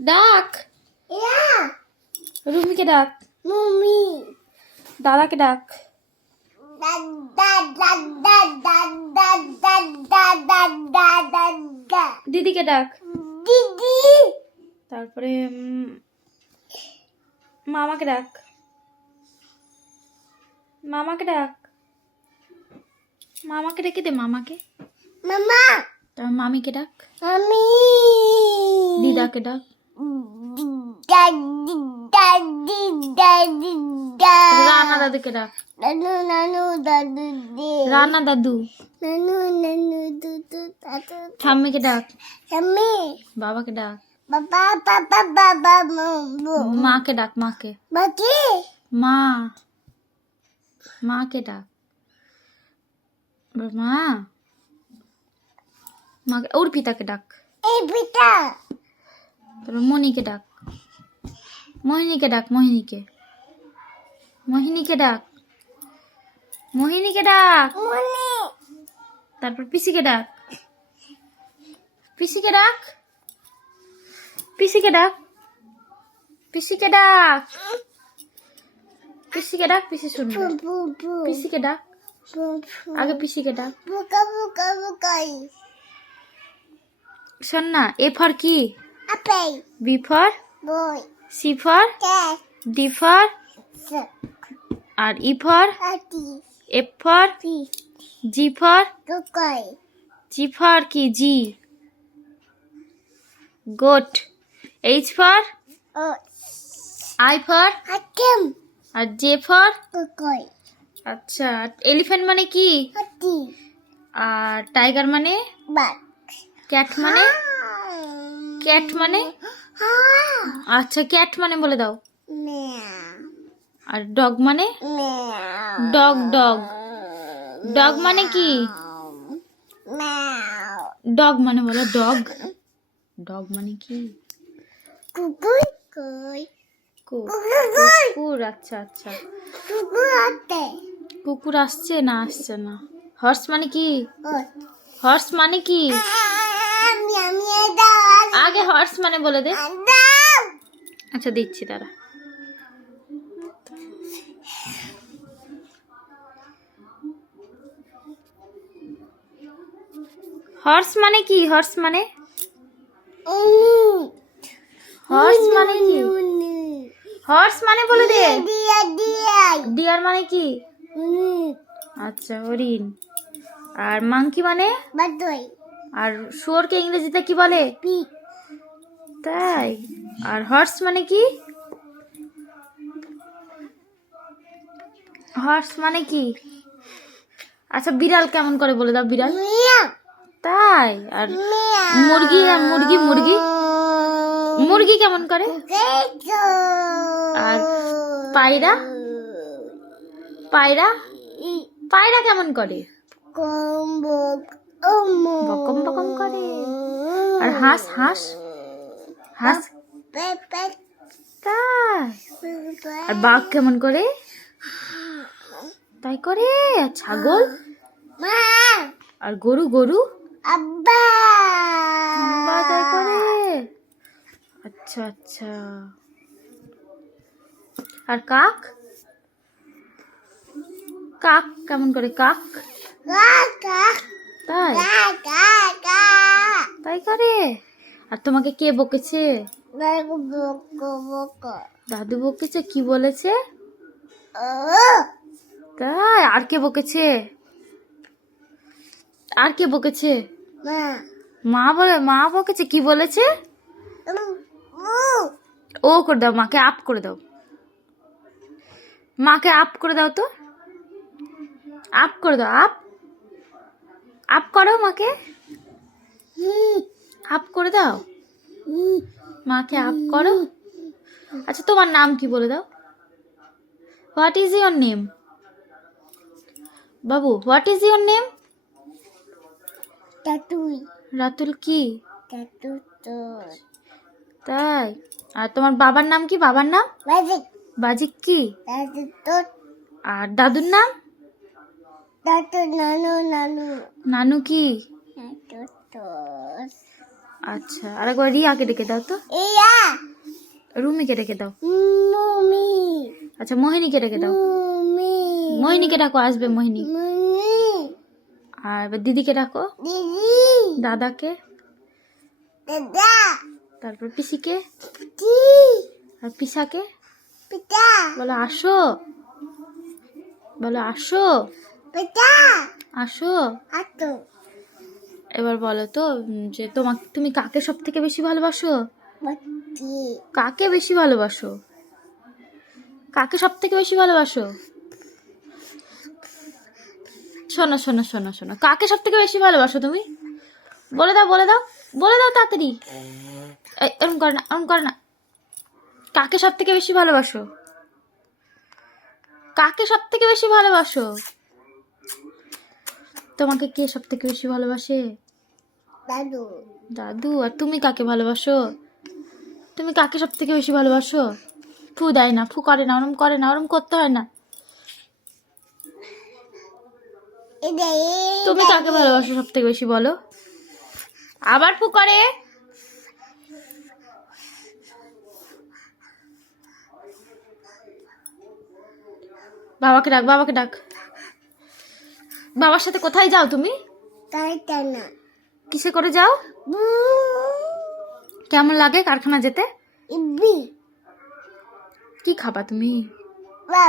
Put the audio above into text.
ডাক। রুমিকে ডাক। দাদাকে ডাক। দিদিকে ডাক। তারপরে মামাকে ডাক। মামাকে ডাক। মামাকে ডেকে দে। মামাকে। তারপর মামিকে ডাক। দিদাকে ডাক। রানা দাদুকে ডাক। রানা দাদু। ঠাম্মিকে ডাক। বাবাকে ডাক। মাকে ডাক। মাকে। মা। মাকে ডাক। মা। মাকে। অর্পিতাকে ডাক। তারপর মনিকে ডাক। মোহিনীকে ডাক। মোহিনীকে। মোহিনীকে ডাক। মোহিনীকে ডাক। তারপর পিসিকে ডাক। পিসিকে ডাক। পিসিকে ডাক। পিসিকে ডাক। পিসিকে ডাক। পিসি শুনবে। পিসিকে ডাক। আগে পিসিকে ডাক। শোন না। এ ফর কি? B for C for D for আর E for F for G for G for কি? G goat. H for I for আর জে ফর। আচ্ছা। এলিফ্যান্ট মানে কি? আর টাইগার মানে? ক্যাট মানে? ক্যাট মানে? আচ্ছা ক্যাট মানে বলে দাও। আর ডগ মানে? ডগ। ডগ। ডগ মানে কি? ডগ মানে বলো। ডগ। ডগ মানে কি? কুকুর। আচ্ছা আচ্ছা। কুকুর আসছে না? আসছে না। হর্স মানে কি? হর্স মানে কি? আগে হর্স মানে বলে দে। আচ্ছা দিচ্ছি তারা। হর্স মানে কি? হর্স মানে? হর্স মানে কি? হর্স মানে বলে দে। ডিয়ার মানে কি? আচ্ছা হরিণ। আর মাংকি মানে? আর শুয়োরকে ইংরেজিতে কি বলে? তাই। আর হর্স মানে কি? হর্স মানে কি? আচ্ছা বিড়াল কেমন করে বলে দাও। বিড়াল। তাই। আর মুরগি? মুরগি। মুরগি। মুরগি কেমন করে? আর পায়রা? পায়রা। পায়রা কেমন করে? বকম বকম করে। আর হাঁস? হাঁস। হাঁস। তাই। আর বাঘ কেমন করে? তাই করে। আর ছাগল? আর গরু? গরু তাই করে। আচ্ছা আচ্ছা। আর কাক? কাক কেমন করে? কাক। তাই। তাই করে। আর তোমাকে কে বকেছে? দাদু বকেছে। কি বলেছে? তাই। আর কে বকেছে? আর কে বকেছে? মা বলে। মা বকেছে। কি বলেছে? ও করে দাও। মাকে আপ করে দাও। মাকে আপ করে দাও তো। আপ করে দাও। আপ। আপ করো মাকে। আপ করে দাও। মাকে আপ করো। আচ্ছা তোমার নাম কি বলে দাও। What is your name? বাবু what is your name? Ratul কি? তাই। আর তোমার বাবার নাম কি? বাবার নাম? বাজিক কি? আর দাদুর নাম? নানু কি? আচ্ছা, আরেকবার রিয়াকে ডেকে দাও তো। রুমিকে ডেকে দাও। আচ্ছা, মোহিনীকে ডেকে দাও। মোহিনীকে ডাকো, আসবে মোহিনী। আর এবার দিদিকে ডাকো, দাদাকে, তারপর পিসিকে, আর পিসাকে। বলো আসো, বলো আসো, আসো। এবার বলো তো যে তুমি কাকে সব থেকে বেশি ভালোবাসো? কাকে বেশি ভালোবাসো? কাকে সব থেকে বেশি ভালোবাসো? শোনো শোনো শোনো শোনো, কাকে সব থেকে বেশি ভালোবাসো তুমি? বলে দাও, বলে দাও, বলে দাও তাড়াতাড়ি। এরম করে না, এরম করে না। কাকে সব থেকে বেশি ভালোবাসো? কাকে সব থেকে বেশি ভালোবাসো? তোমাকে কে সব থেকে বেশি ভালোবাসে? দাদু। দাদু। আর তুমি কাকে ভালোবাসো? তুমি কাকে সব থেকে বেশি ভালোবাসো? ফু দেয় না, ফু করে না, ওরম করে না, ওরম করতে হয় না। তুমি কাকে ভালোবাসো সব থেকে বেশি বলো? আবার ফু করে। বাবাকে ডাক, বাবাকে ডাক। বাবার সাথে কোথায় যাও তুমি? কিসে করে যাও? কেমন লাগে কারখানা যেতে? কি খাবা তুমি? Ba